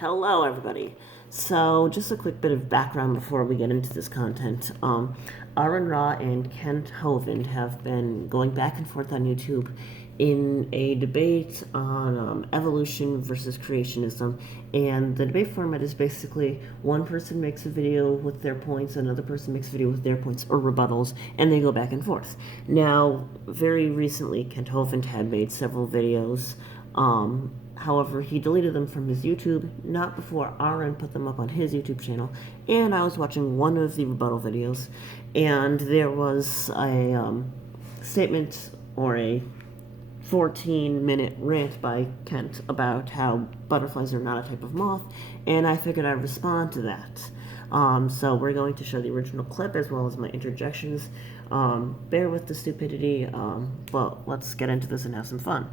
Hello, everybody. So, just a quick bit of background before we get into this content. Aron and Kent Hovind have been going back and forth on YouTube in a debate on evolution versus creationism. And the debate format is basically one person makes a video with their points, another person makes a video with their points or rebuttals, and they go back and forth. Now, very recently, Kent Hovind had made several videos. However, he deleted them from his YouTube, not before Aron put them up on his YouTube channel, and I was watching one of the rebuttal videos, and there was a statement or a 14-minute rant by Kent about how butterflies are not a type of moth, and I figured I'd respond to that. So we're going to show the original clip as well as my interjections. Bear with the stupidity, but let's get into this and have some fun.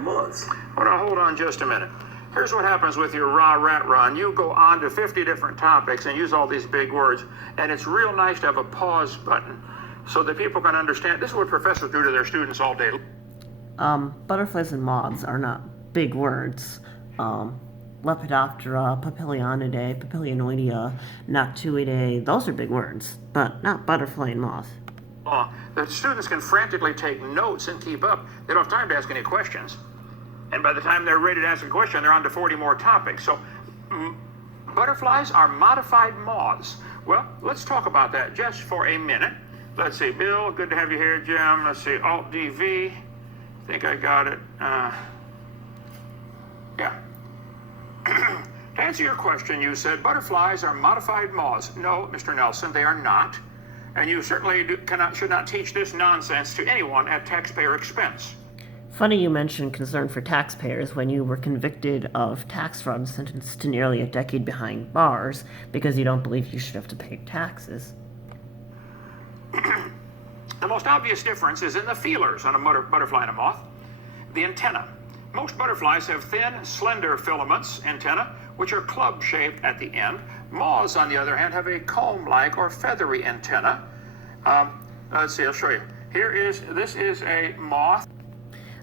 Moths. Oh, now hold on just a minute. Here's what happens with your raw rat run. You go on to 50 different topics and use all these big words, and it's real nice to have a pause button so that people can understand. This is what professors do to their students all day. Butterflies and moths are not big words. Lepidoptera, Papilionidae, Papilionoidea, Noctuidae, those are big words, but not butterfly and moth. The students can frantically take notes and keep up. They don't have time to ask any questions. And by the time they're ready to ask a question, they're on to 40 more topics. So butterflies are modified moths. Well, let's talk about that just for a minute. Let's see, Bill, good to have you here, Jim. Let's see, Alt-DV. I think I got it. Yeah. To answer your question, you said butterflies are modified moths. No, Mr. Nelson, they are not. And you certainly should not teach this nonsense to anyone at taxpayer expense. Funny you mentioned concern for taxpayers when you were convicted of tax fraud and sentenced to nearly a decade behind bars because you don't believe you should have to pay taxes. The most obvious difference is in the feelers on a butterfly and a moth. The antenna. Most butterflies have thin, slender filaments, antennae, which are club-shaped at the end. Moths, on the other hand, have a comb-like or feathery antenna. Let's see, I'll show you. This is a moth.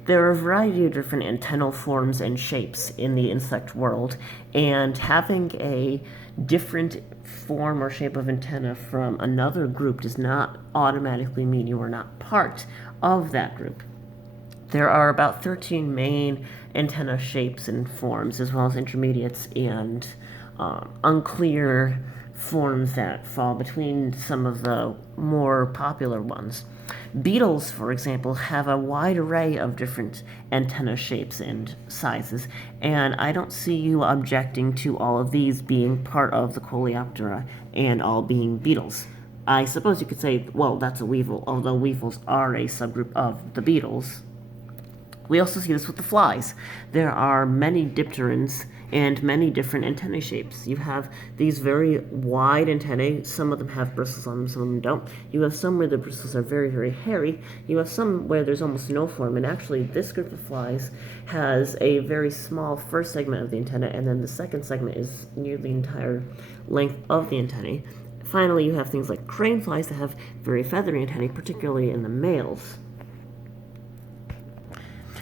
There are a variety of different antennal forms and shapes in the insect world, and having a different form or shape of antenna from another group does not automatically mean you are not part of that group. There are about 13 main antenna shapes and forms, as well as intermediates and unclear forms that fall between some of the more popular ones. Beetles, for example, have a wide array of different antenna shapes and sizes, and I don't see you objecting to all of these being part of the Coleoptera and all being beetles. I suppose you could say, well, that's a weevil, although weevils are a subgroup of the beetles. We also see this with the flies. There are many dipterans and many different antennae shapes. You have these very wide antennae. Some of them have bristles on them, some of them don't. You have some where the bristles are very, very hairy. You have some where there's almost no form. And actually, this group of flies has a very small first segment of the antenna, and then the second segment is near the entire length of the antennae. Finally, you have things like crane flies that have very feathery antennae, particularly in the males.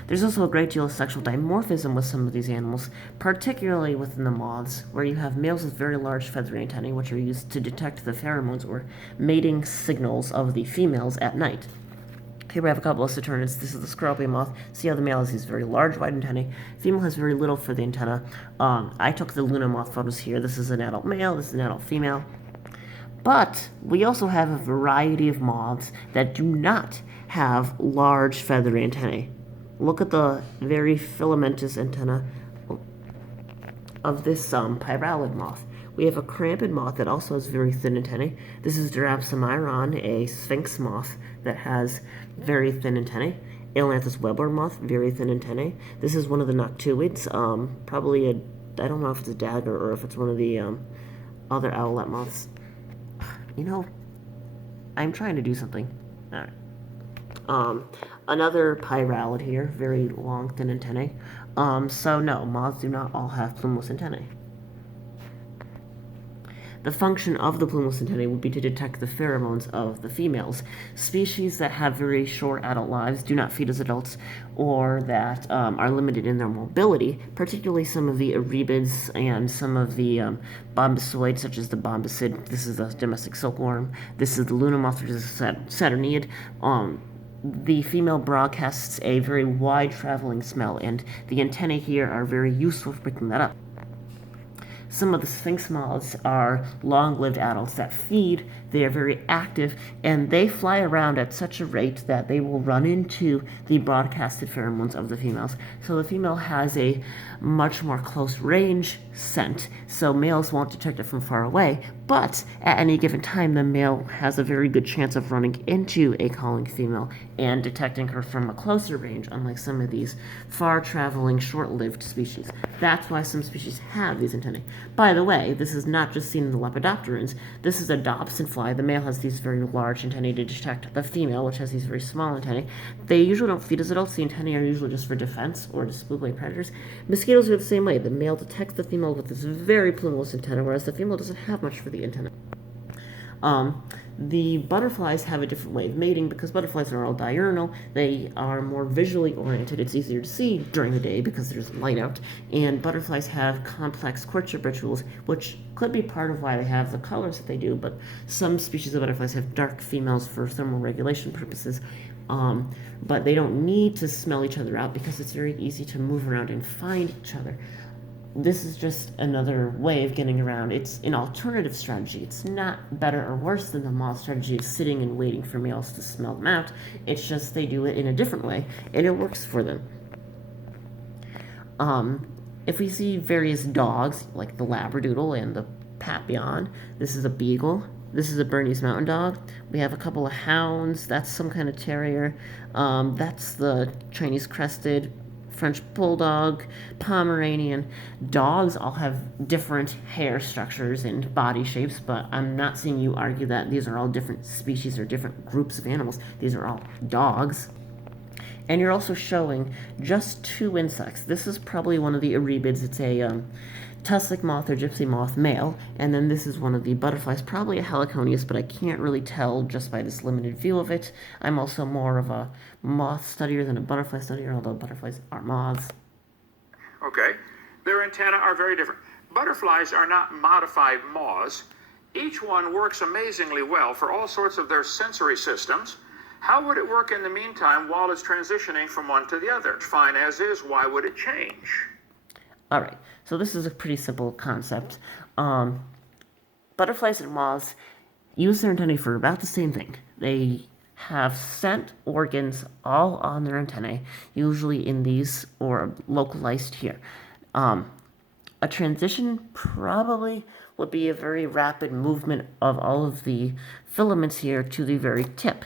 There's also a great deal of sexual dimorphism with some of these animals, particularly within the moths, where you have males with very large feathery antennae, which are used to detect the pheromones or mating signals of the females at night. Here we have a couple of Saturnids. This is the scorpion moth. See how the male has these very large, wide antennae. Female has very little for the antenna. I took the Luna moth photos here. This is an adult male. This is an adult female. But we also have a variety of moths that do not have large feathery antennae. Look at the very filamentous antenna of this pyralid moth. We have a cramped moth that also has very thin antennae. This is Aron, a sphinx moth that has very thin antennae. Ailanthus weber moth, very thin antennae. This is one of the noctuids, probably I don't know if it's a dagger or if it's one of the other owlet moths. You know, I'm trying to do something. All right. Another pyralid here, very long, thin antennae. So no, moths do not all have plumeless antennae. The function of the plumose antennae would be to detect the pheromones of the females. Species that have very short adult lives, do not feed as adults, or that are limited in their mobility, particularly some of the Erebids and some of the bombasoids, such as the bombacid. This is the domestic silkworm. This is the luna moth, which is a Saturniid. The female broadcasts a very wide traveling smell, and the antennae here are very useful for picking that up. Some of the sphinx moths are long-lived adults that feed. They are very active, and they fly around at such a rate that they will run into the broadcasted pheromones of the females. So the female has a much more close range scent, so males won't detect it from far away, but at any given time the male has a very good chance of running into a calling female and detecting her from a closer range, unlike some of these far-traveling, short-lived species. That's why some species have these antennae. By the way, this is not just seen in the lepidopterans. This is a Dobson fly. The male has these very large antennae to detect the female, which has these very small antennae. They usually don't feed as adults. The antennae are usually just for defense or to spook away predators. Mosquitoes are the same way. The male detects the female with this very plumose antenna, whereas the female doesn't have much for the antenna. The butterflies have a different way of mating because butterflies are all diurnal. They are more visually oriented. It's easier to see during the day because there's light out. And butterflies have complex courtship rituals, which could be part of why they have the colors that they do. But some species of butterflies have dark females for thermal regulation purposes. But they don't need to smell each other out because it's very easy to move around and find each other. This is just another way of getting around. It's an alternative strategy. It's not better or worse than the moth strategy of sitting and waiting for males to smell them out. It's just they do it in a different way, and it works for them. If we see various dogs, like the Labradoodle and the Papillon, this is a beagle. This is a Bernese Mountain Dog. We have a couple of hounds. That's some kind of terrier. That's the Chinese Crested, French Bulldog, Pomeranian. Dogs all have different hair structures and body shapes, but I'm not seeing you argue that these are all different species or different groups of animals. These are all dogs. And you're also showing just two insects. This is probably one of the Erebids. It's a tussock moth or gypsy moth male, and then this is one of the butterflies, probably a heliconius, but I can't really tell just by this limited view of it. I'm also more of a moth studier than a butterfly studier, although butterflies are moths. Okay, their antennae are very different. Butterflies are not modified moths. Each one works amazingly well for all sorts of their sensory systems. How would it work in the meantime while it's transitioning from one to the other? Fine as is, why would it change? All right, so this is a pretty simple concept. Butterflies and moths use their antennae for about the same thing. They have scent organs all on their antennae, usually in these or localized here. A transition probably would be a very rapid movement of all of the filaments here to the very tip.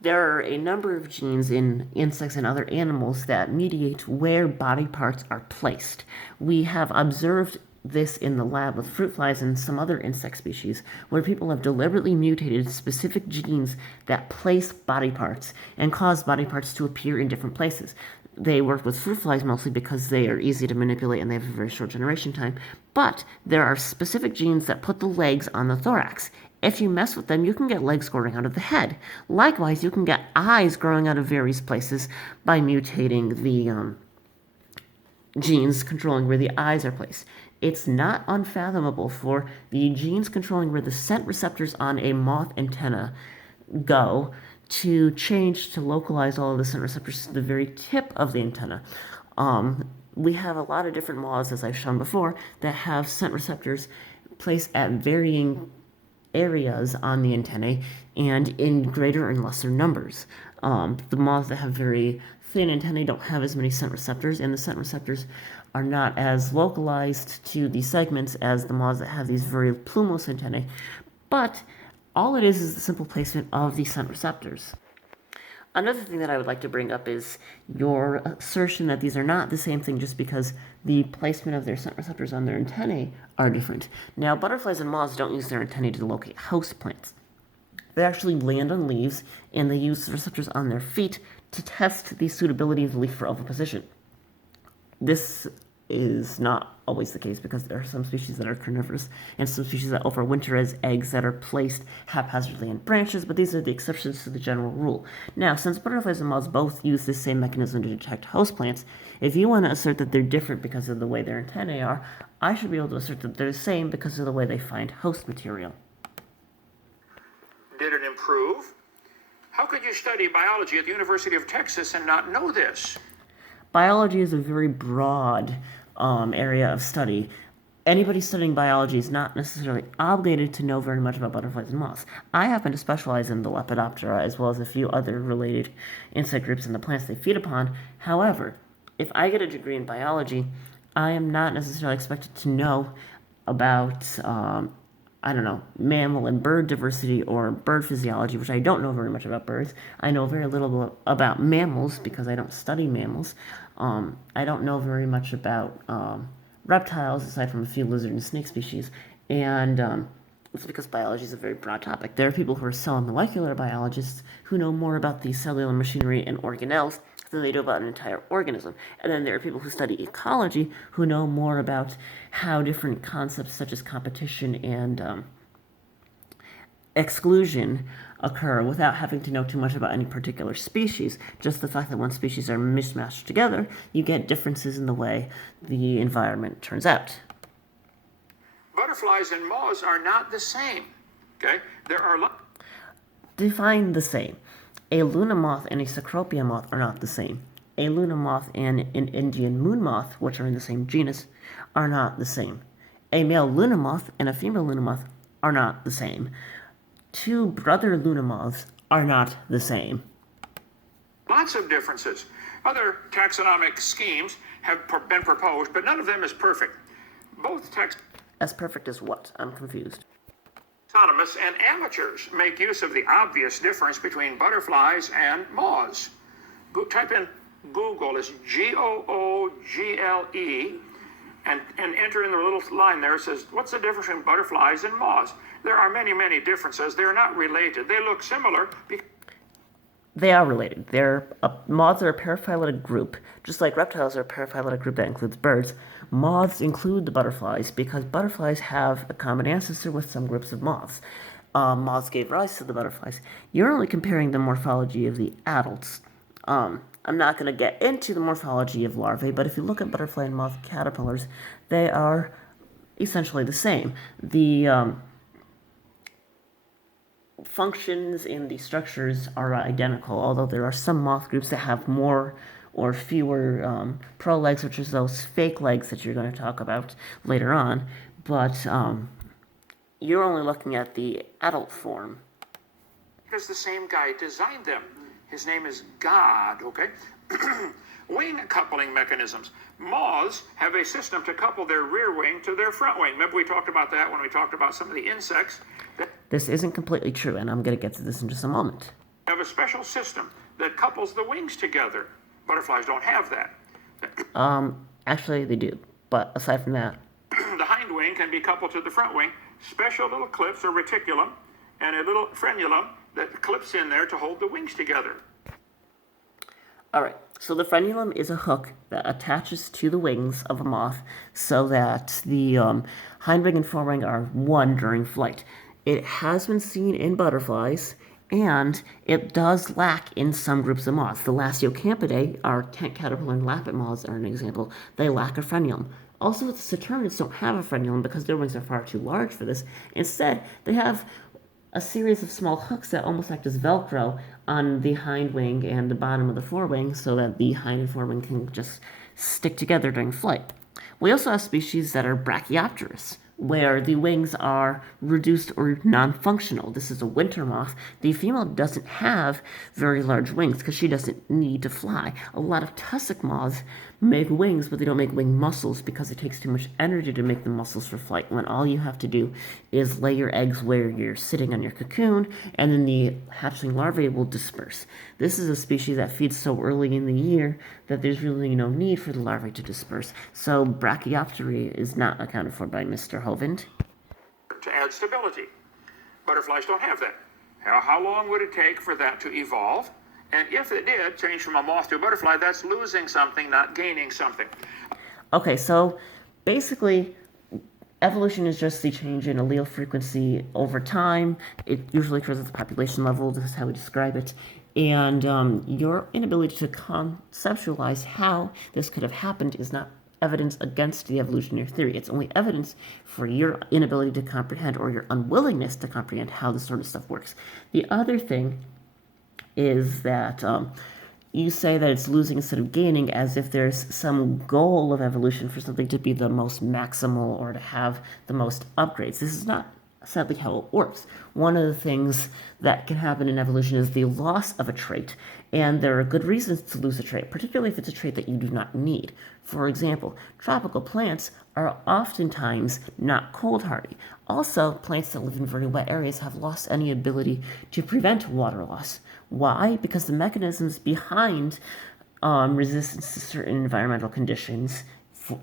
There are a number of genes in insects and other animals that mediate where body parts are placed. We have observed this in the lab with fruit flies and some other insect species, where people have deliberately mutated specific genes that place body parts and cause body parts to appear in different places. They work with fruit flies mostly because they are easy to manipulate and they have a very short generation time, but there are specific genes that put the legs on the thorax. If you mess with them, you can get legs growing out of the head. Likewise, you can get eyes growing out of various places by mutating the genes controlling where the eyes are placed. It's not unfathomable for the genes controlling where the scent receptors on a moth antenna go to change to localize all of the scent receptors to the very tip of the antenna. We have a lot of different moths, as I've shown before, that have scent receptors placed at varying areas on the antennae and in greater and lesser numbers. The moths that have very thin antennae don't have as many scent receptors, and the scent receptors are not as localized to the segments as the moths that have these very plumose antennae. But all it is the simple placement of the scent receptors. Another thing that I would like to bring up is your assertion that these are not the same thing just because the placement of their scent receptors on their antennae are different. Now, butterflies and moths don't use their antennae to locate houseplants. They actually land on leaves, and they use the receptors on their feet to test the suitability of the leaf for oviposition. This is not always the case because there are some species that are carnivorous and some species that overwinter as eggs that are placed haphazardly in branches, but these are the exceptions to the general rule. Now, since butterflies and moths both use the same mechanism to detect houseplants, if you want to assert that they're different because of the way their antennae are, I should be able to assert that they're the same because of the way they find host material. Did it improve? How could you study biology at the University of Texas and not know this? Biology is a very broad area of study. Anybody studying biology is not necessarily obligated to know very much about butterflies and moths. I happen to specialize in the Lepidoptera as well as a few other related insect groups and the plants they feed upon. However, if I get a degree in biology, I am not necessarily expected to know about mammal and bird diversity or bird physiology, which I don't know very much about birds. I know very little about mammals because I don't study mammals. I don't know very much about reptiles aside from a few lizard and snake species. And it's because biology is a very broad topic. There are people who are cell and molecular biologists who know more about the cellular machinery and organelles than they do about an entire organism. And then there are people who study ecology who know more about how different concepts such as competition and exclusion occur without having to know too much about any particular species. Just the fact that when species are mismatched together, you get differences in the way the environment turns out. Butterflies and moths are not the same. Okay? There are Define the same. A Luna moth and a Cecropia moth are not the same. A Luna moth and an Indian moon moth, which are in the same genus, are not the same. A male Luna moth and a female Luna moth are not the same. Two brother Luna moths are not the same. lots of differences. Other taxonomic schemes have been proposed, but none of them is perfect. Both As perfect as what? I'm confused. taxonomists and amateurs make use of the obvious difference between butterflies and moths. Type in Google, it's Google, and enter in the little line there. It says, what's the difference between butterflies and moths? There are many, many differences. They're not related. They look similar because They are related. Moths are a paraphyletic group, just like reptiles are a paraphyletic group that includes birds. Moths include the butterflies because butterflies have a common ancestor with some groups of moths. Moths gave rise to the butterflies. You're only comparing the morphology of the adults. I'm not going to get into the morphology of larvae, but if you look at butterfly and moth caterpillars, they are essentially the same. The functions in the structures are identical, although there are some moth groups that have more or fewer prolegs, which is those fake legs that you're going to talk about later on. But you're only looking at the adult form. the same guy designed them. His name is God, okay? Wing coupling mechanisms. Moths have a system to couple their rear wing to their front wing. Remember we talked about that when we talked about some of the insects. This isn't completely true, and I'm going to get to this in just a moment. They have a special system that couples the wings together. Butterflies don't have that. Actually, they do. But aside from that, The hind wing can be coupled to the front wing. Special little clips, a reticulum, and a little frenulum that clips in there to hold the wings together. Alright, so the frenulum is a hook that attaches to the wings of a moth so that the hind wing and forewing are one during flight. It has been seen in butterflies, and it does lack in some groups of moths. The Lasiocampidae, our tent caterpillar and lappet moths are an example. They lack a frenulum. Also, the Saturnids don't have a frenulum because their wings are far too large for this. Instead, they have a series of small hooks that almost act as Velcro on the hind wing and the bottom of the forewing so that the hind and forewing can just stick together during flight. We also have species that are brachyopterous, where the wings are reduced or non-functional. This is a winter moth. The female doesn't have very large wings because she doesn't need to fly. A lot of tussock moths make wings, but they don't make wing muscles because it takes too much energy to make the muscles for flight, when all you have to do is lay your eggs where you're sitting on your cocoon, and then the hatchling larvae will disperse. This is a species that feeds so early in the year that there's really no need for the larvae to disperse. So Brachyoptery is not accounted for by Mr. Hovind. To add stability. Butterflies don't have that. How long would it take for that to evolve? And if it did change from a moth to a butterfly, that's losing something, not gaining something. Okay, so basically, evolution is just the change in allele frequency over time. It usually occurs at the population level. This is how we describe it. And your inability to conceptualize how this could have happened is not evidence against the evolutionary theory. It's only evidence for your inability to comprehend or your unwillingness to comprehend how this sort of stuff works. The other thing is that you say that it's losing instead of gaining, as if there's some goal of evolution for something to be the most maximal or to have the most upgrades. This is not sadly how it works. One of the things that can happen in evolution is the loss of a trait, and there are good reasons to lose a trait, particularly if it's a trait that you do not need. For example, tropical plants are oftentimes not cold hardy. Also, plants that live in very wet areas have lost any ability to prevent water loss. Why? Because the mechanisms behind resistance to certain environmental conditions,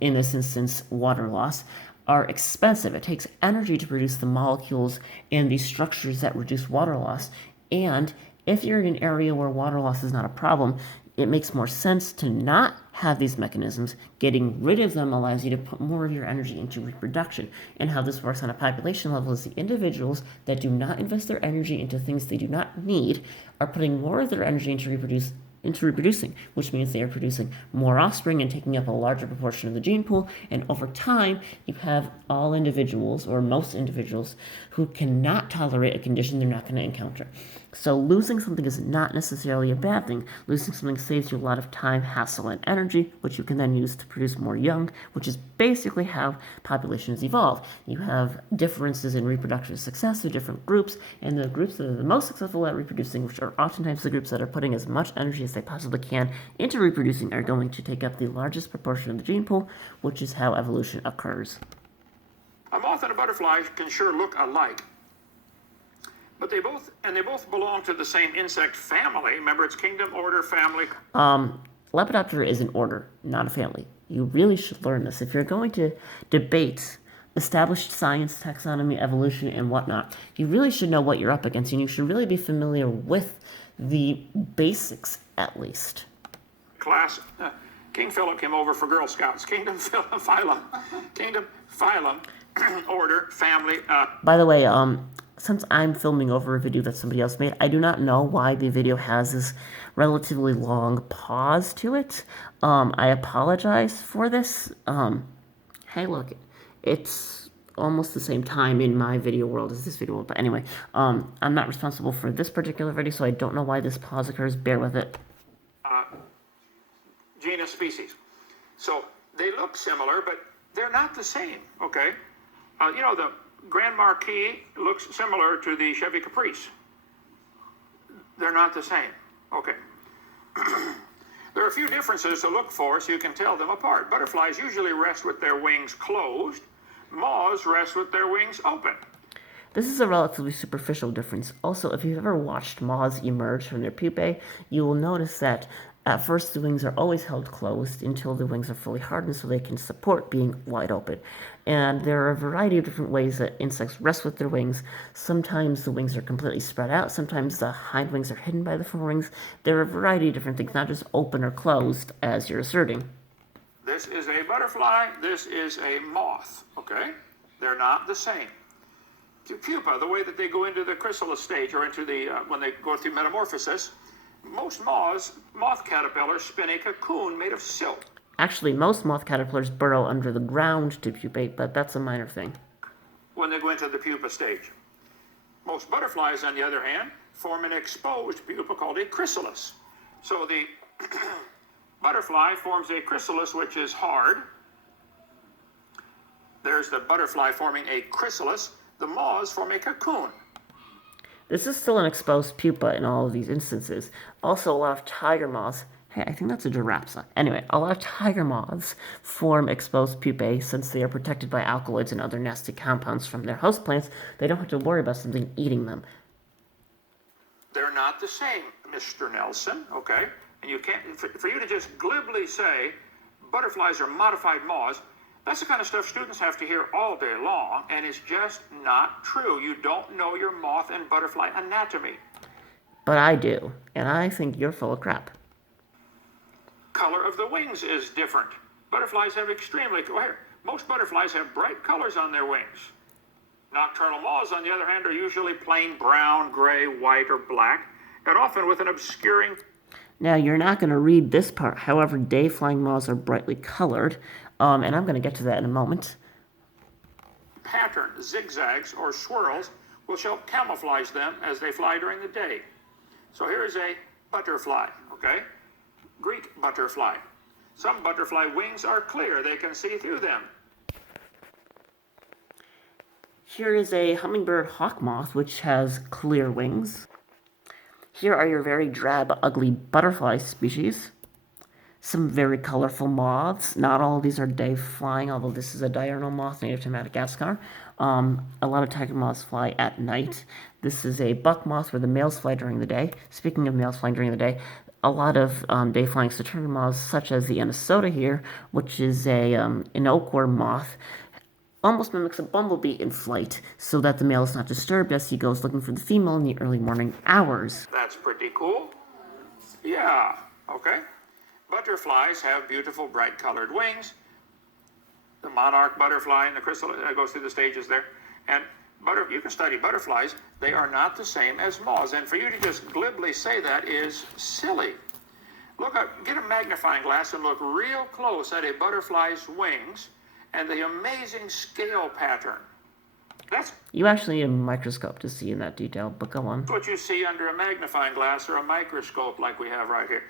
in this instance, water loss, are expensive. It takes energy to produce the molecules and the structures that reduce water loss. And if you're in an area where water loss is not a problem, it makes more sense to not have these mechanisms. Getting rid of them allows you to put more of your energy into reproduction. And how this works on a population level is the individuals that do not invest their energy into things they do not need are putting more of their energy into reproducing, which means they are producing more offspring and taking up a larger proportion of the gene pool. And over time, you have all individuals, or most individuals, who cannot tolerate a condition they're not going to encounter. So losing something is not necessarily a bad thing. Losing something saves you a lot of time, hassle, and energy, which you can then use to produce more young, which is basically how populations evolve. You have differences in reproductive success of different groups, and the groups that are the most successful at reproducing, which are oftentimes the groups that are putting as much energy as they possibly can into reproducing, are going to take up the largest proportion of the gene pool, which is how evolution occurs. A moth and a butterfly can sure look alike, but they both belong to the same insect family. Remember, it's kingdom, order, family. Lepidoptera is an order, not a family. You really should learn this. If you're going to debate established science, taxonomy, evolution, and whatnot, you really should know what you're up against, and you should really be familiar with the basics, at least. Class, King Philip came over for Girl Scouts. Kingdom, phylum, kingdom, phylum, order, family. By the way, since I'm filming over a video that somebody else made, I do not know why the video has this relatively long pause to it. I apologize for this. Hey, look, it's almost the same time in my video world as this video world. But anyway, I'm not responsible for this particular video, so I don't know why this pause occurs. Bear with it. Genus, species. So they look similar, but they're not the same, okay? The Grand Marquis looks similar to the Chevy Caprice. They're not the same, okay? There are a few differences to look for so you can tell them apart. Butterflies usually rest with their wings closed. Moths rest with their wings open. This is a relatively superficial difference. Also, if you've ever watched moths emerge from their pupae, you will notice that at first the wings are always held closed until the wings are fully hardened so they can support being wide open. And there are a variety of different ways that insects rest with their wings. Sometimes the wings are completely spread out. Sometimes the hind wings are hidden by the forewings. There are a variety of different things, not just open or closed, as you're asserting. This is a butterfly. This is a moth, okay? They're not the same. To pupa, the way that they go into the chrysalis stage or into the, when they go through metamorphosis, most moth caterpillars spin a cocoon made of silk. Actually, most moth caterpillars burrow under the ground to pupate, but that's a minor thing. When they go into the pupa stage. Most butterflies, on the other hand, form an exposed pupa called a chrysalis. So the butterfly forms a chrysalis, which is hard. There's the butterfly forming a chrysalis. The moths form a cocoon. This is still an exposed pupa in all of these instances. Also, a lot of tiger moths, hey, I think that's a giraffe. Anyway, a lot of tiger moths form exposed pupae since they are protected by alkaloids and other nasty compounds from their host plants. They don't have to worry about something eating them. They're not the same, Mr. Nelson, okay? And you can't, for you to just glibly say butterflies are modified moths, that's the kind of stuff students have to hear all day long, and it's just not true. You don't know your moth and butterfly anatomy. But I do, and I think you're full of crap. Color of the wings is different. Butterflies have most butterflies have bright colors on their wings. Nocturnal moths, on the other hand, are usually plain brown, gray, white, or black, and often with an obscuring... Now, you're not going to read this part. However, day-flying moths are brightly colored, and I'm going to get to that in a moment. Pattern, zigzags, or swirls will help camouflage them as they fly during the day. So here is a butterfly, okay? Greek butterfly. Some butterfly wings are clear. They can see through them. Here is a hummingbird hawk moth, which has clear wings. Here are your very drab, ugly butterfly species. Some very colorful moths. Not all of these are day flying, although this is a diurnal moth native to Madagascar. A lot of tiger moths fly at night. This is a buck moth where the males fly during the day. Speaking of males flying during the day, a lot of day-flying saturn moths, such as the anisota here, which is an oakworm moth, almost mimics a bumblebee in flight, so that the male is not disturbed as he goes looking for the female in the early morning hours. That's pretty cool. Yeah, okay. Butterflies have beautiful bright colored wings. The monarch butterfly and the chrysalis goes through the stages there. And you can study butterflies. They are not the same as moths. And for you to just glibly say that is silly. Get a magnifying glass and look real close at a butterfly's wings and the amazing scale pattern. You actually need a microscope to see in that detail, but go on. That's what you see under a magnifying glass or a microscope like we have right here.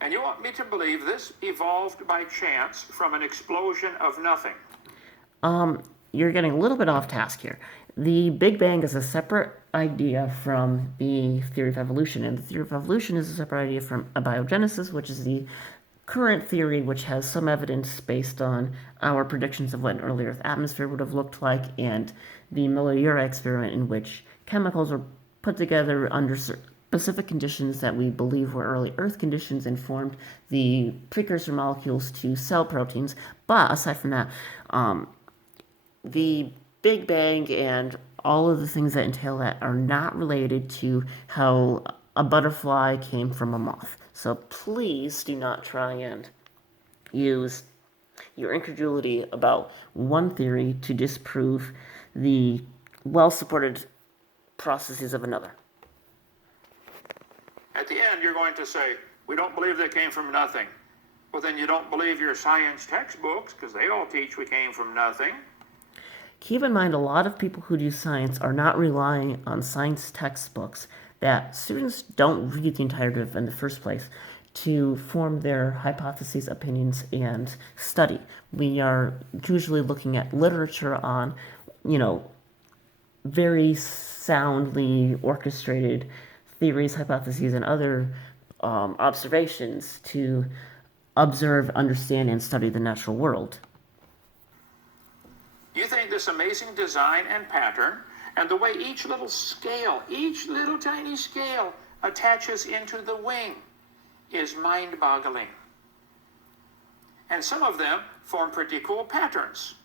And you want me to believe this evolved by chance from an explosion of nothing? You're getting a little bit off task here. The Big Bang is a separate idea from the theory of evolution, and the theory of evolution is a separate idea from abiogenesis, which is the current theory which has some evidence based on our predictions of what an early Earth atmosphere would have looked like, and the Miller-Urey experiment in which chemicals were put together under specific conditions that we believe were early Earth conditions and formed the precursor molecules to cell proteins. But aside from that, the Big Bang and all of the things that entail that are not related to how a butterfly came from a moth. So please do not try and use your incredulity about one theory to disprove the well-supported processes of another. At the end, you're going to say, we don't believe they came from nothing. Well, then you don't believe your science textbooks, because they all teach we came from nothing. Keep in mind, a lot of people who do science are not relying on science textbooks that students don't read the entirety of in the first place to form their hypotheses, opinions, and study. We are usually looking at literature on, very soundly orchestrated theories, hypotheses, and other observations to observe, understand, and study the natural world. You think this amazing design and pattern and the way each little tiny scale attaches into the wing is mind-boggling. And some of them form pretty cool patterns.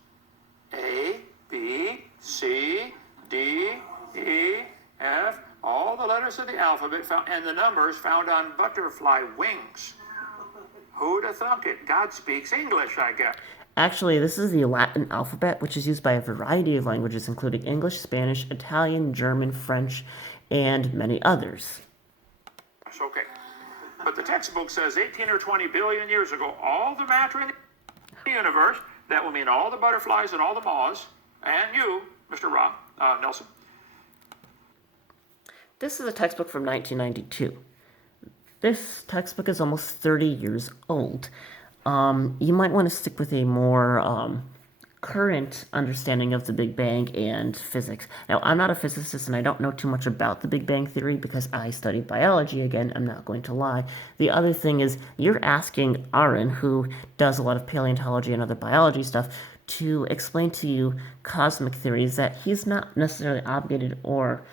A, B, C, D, E, F, all the letters of the alphabet and the numbers found on butterfly wings. Who'd have thunk it? God speaks English, I guess. Actually, this is the Latin alphabet, which is used by a variety of languages, including English, Spanish, Italian, German, French, and many others. Okay. But the textbook says 18 or 20 billion years ago, all the matter in the universe, that will mean all the butterflies and all the moths, and you, Mr. Nelson. This is a textbook from 1992. This textbook is almost 30 years old. You might want to stick with a more current understanding of the Big Bang and physics. Now, I'm not a physicist and I don't know too much about the Big Bang Theory because I studied biology. Again, I'm not going to lie. The other thing is you're asking Aron, who does a lot of paleontology and other biology stuff, to explain to you cosmic theories that he's not necessarily obligated or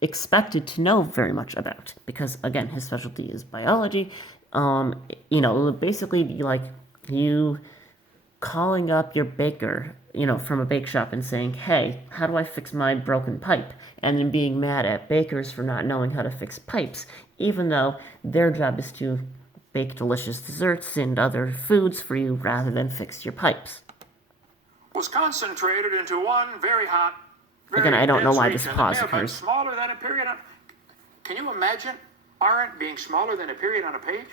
expected to know very much about because, again, his specialty is biology. It would basically be like you calling up your baker, from a bake shop and saying, hey, how do I fix my broken pipe? And then being mad at bakers for not knowing how to fix pipes, even though their job is to bake delicious desserts and other foods for you rather than fix your pipes. Was concentrated into one very hot, very Again, I don't know dense why this region pause that may have been occurs. smaller than a period on. Can you imagine Aron being smaller than a period on a page?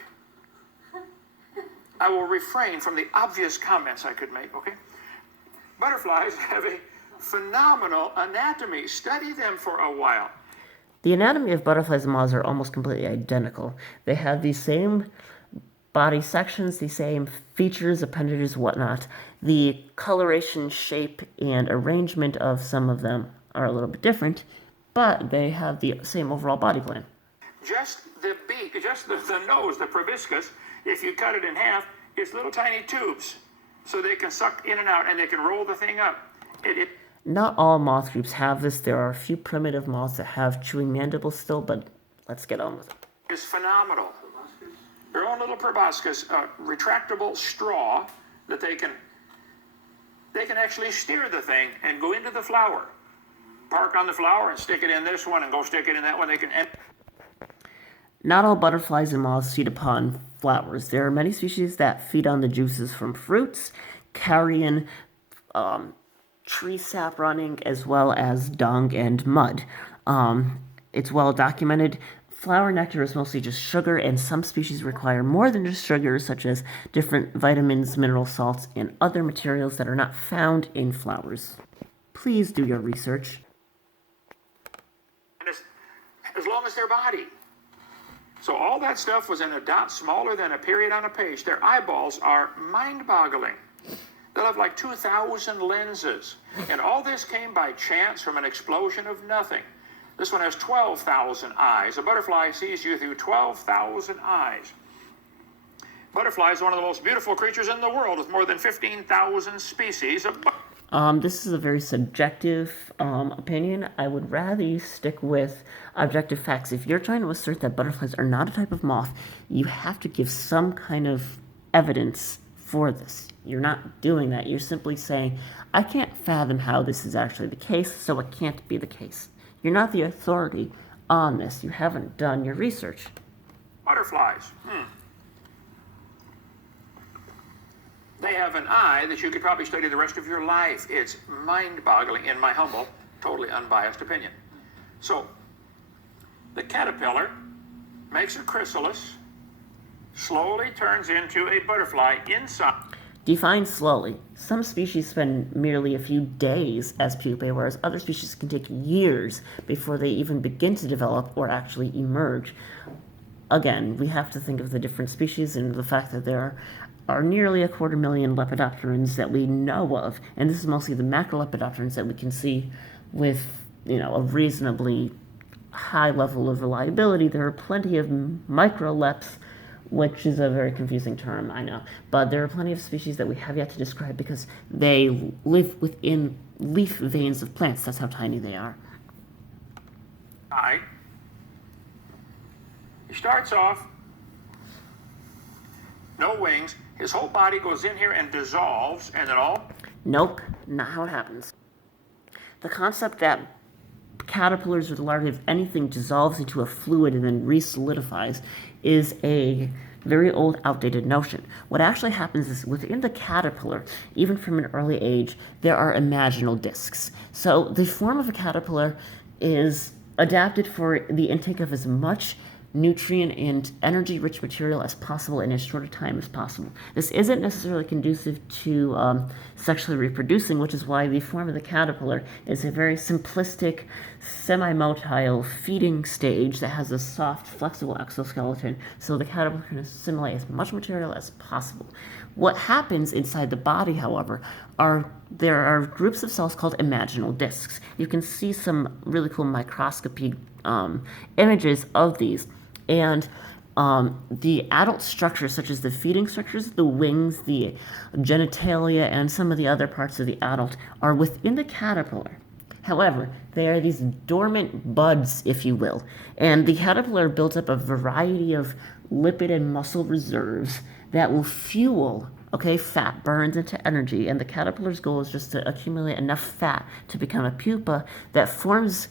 I will refrain from the obvious comments I could make, okay? Butterflies have a phenomenal anatomy. Study them for a while. The anatomy of butterflies and moths are almost completely identical. They have the same body sections, the same features, appendages, whatnot. The coloration, shape, and arrangement of some of them are a little bit different, but they have the same overall body plan. Just the beak, just the nose, the proboscis, if you cut it in half, it's little tiny tubes. So they can suck in and out and they can roll the thing up. Not all moth groups have this. There are a few primitive moths that have chewing mandibles still, but let's get on with it. It's phenomenal. Their own little proboscis, retractable straw that they can actually steer the thing and go into the flower. Park on the flower and stick it in this one and go stick it in that one. They can. Not all butterflies and moths feed upon flowers. There are many species that feed on the juices from fruits, carrion, tree sap running, as well as dung and mud. It's well documented. Flower nectar is mostly just sugar, and some species require more than just sugar, such as different vitamins, mineral salts, and other materials that are not found in flowers. Please do your research. And as long as their body. So all that stuff was in a dot smaller than a period on a page. Their eyeballs are mind-boggling. They'll have like 2,000 lenses. And all this came by chance from an explosion of nothing. This one has 12,000 eyes. A butterfly sees you through 12,000 eyes. Butterfly is one of the most beautiful creatures in the world with more than 15,000 species of This is a very subjective opinion. I would rather you stick with objective facts. If you're trying to assert that butterflies are not a type of moth, you have to give some kind of evidence for this. You're not doing that. You're simply saying, I can't fathom how this is actually the case, so it can't be the case. You're not the authority on this. You haven't done your research. Butterflies. They have an eye that you could probably study the rest of your life. It's mind-boggling in my humble, totally unbiased opinion. So, the caterpillar makes a chrysalis, slowly turns into a butterfly inside. Define slowly. Some species spend merely a few days as pupae, whereas other species can take years before they even begin to develop or actually emerge. Again, we have to think of the different species and the fact that there are nearly 250,000 lepidopterans that we know of, and this is mostly the macrolepidopterans that we can see with, a reasonably high level of reliability. There are plenty of microleps, which is a very confusing term, I know, but there are plenty of species that we have yet to describe because they live within leaf veins of plants. That's how tiny they are. He starts off, no wings, his whole body goes in here and dissolves, and then all... Nope, not how it happens. The concept that caterpillars or the larvae of anything dissolves into a fluid and then re-solidifies is a very old, outdated notion. What actually happens is within the caterpillar, even from an early age, there are imaginal discs. So the form of a caterpillar is adapted for the intake of as much nutrient and energy-rich material as possible in as short a time as possible. This isn't necessarily conducive to sexually reproducing, which is why the form of the caterpillar is a very simplistic, semi-motile feeding stage that has a soft, flexible exoskeleton, so the caterpillar can assimilate as much material as possible. What happens inside the body, however, there are groups of cells called imaginal discs. You can see some really cool microscopy images of these. And the adult structures, such as the feeding structures, the wings, the genitalia, and some of the other parts of the adult, are within the caterpillar. However, they are these dormant buds, if you will. And the caterpillar builds up a variety of lipid and muscle reserves that will fuel fat burns into energy, and the caterpillar's goal is just to accumulate enough fat to become a pupa that forms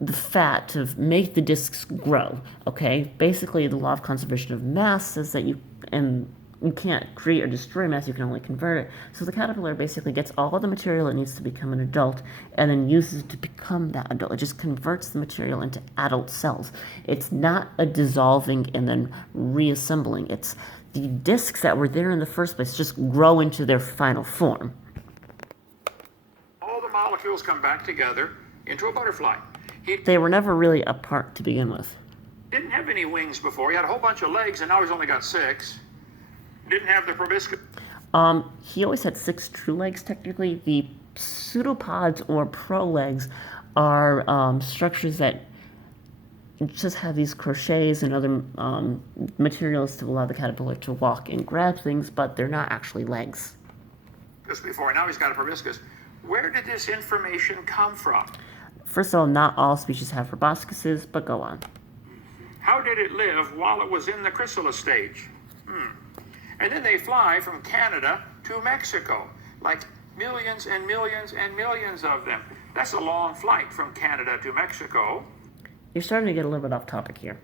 the fat to make the discs grow. Okay, basically the law of conservation of mass says that you can't create or destroy mass, you can only convert it. So the caterpillar basically gets all the material it needs to become an adult and then uses it to become that adult. It just converts the material into adult cells. It's not a dissolving and then reassembling. It's the discs that were there in the first place just grow into their final form. All the molecules come back together into a butterfly. He They were never really apart to begin with. didn't have any wings before. He had a whole bunch of legs, and now he's only got 6. Didn't have the proboscis. He always had 6 true legs, technically. The pseudopods or prolegs are structures that just have these crochets and other materials to allow the caterpillar to walk and grab things, but they're not actually legs. Just before, now he's got a proboscis. Where did this information come from? First of all, not all species have proboscises, but go on. How did it live while it was in the chrysalis stage? And then they fly from Canada to Mexico, like millions and millions and millions of them. That's a long flight from Canada to Mexico. You're starting to get a little bit off topic here.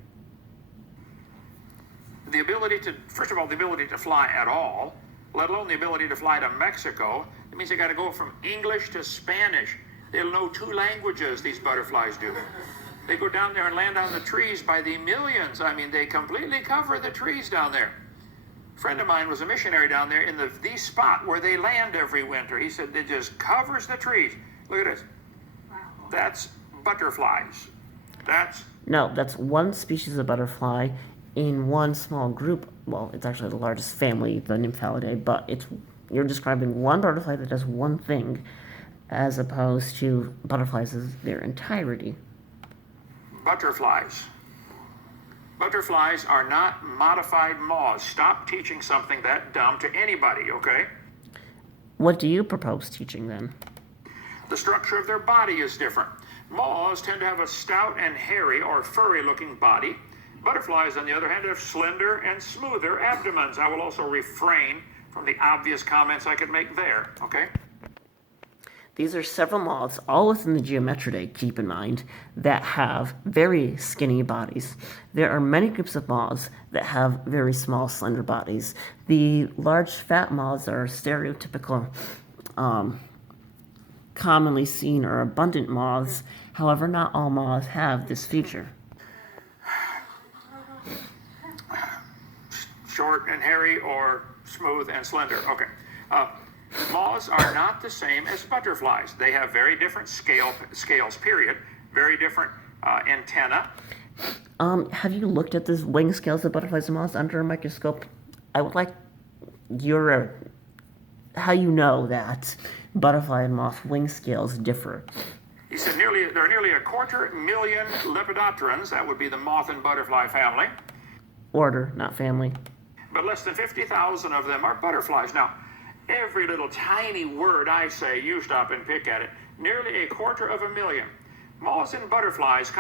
The ability to, first of all, the ability to fly at all, let alone the ability to fly to Mexico, it means they got to go from English to Spanish. They'll know 2 languages, these butterflies do. They go down there and land on the trees by the millions. I mean, they completely cover the trees down there. A friend of mine was a missionary down there in the spot where they land every winter. He said it just covers the trees. Look at this. That's butterflies. That's one species of butterfly in one small group. Well, it's actually the largest family, the Nymphalidae, but you're describing one butterfly that does one thing, as opposed to butterflies as their entirety. Butterflies. Butterflies are not modified moths. Stop teaching something that dumb to anybody, okay? What do you propose teaching then? The structure of their body is different. Moths tend to have a stout and hairy or furry-looking body. Butterflies, on the other hand, have slender and smoother abdomens. I will also refrain from the obvious comments I could make there, okay? These are several moths, all within the Geometridae, keep in mind, that have very skinny bodies. There are many groups of moths that have very small, slender bodies. The large, fat moths are stereotypical, commonly seen or abundant moths. However, not all moths have this feature. Short and hairy or smooth and slender, okay. Moths are not the same as butterflies. They have very different scales, period. Very different antennae. Have you looked at the wing scales of butterflies and moths under a microscope? I would like how you know that butterfly and moth wing scales differ. He said there are nearly 250,000 lepidopterans. That would be the moth and butterfly family. Order, not family. But less than 50,000 of them are butterflies. Now, every little tiny word I say, you stop and pick at it. Nearly 250,000. Moths and butterflies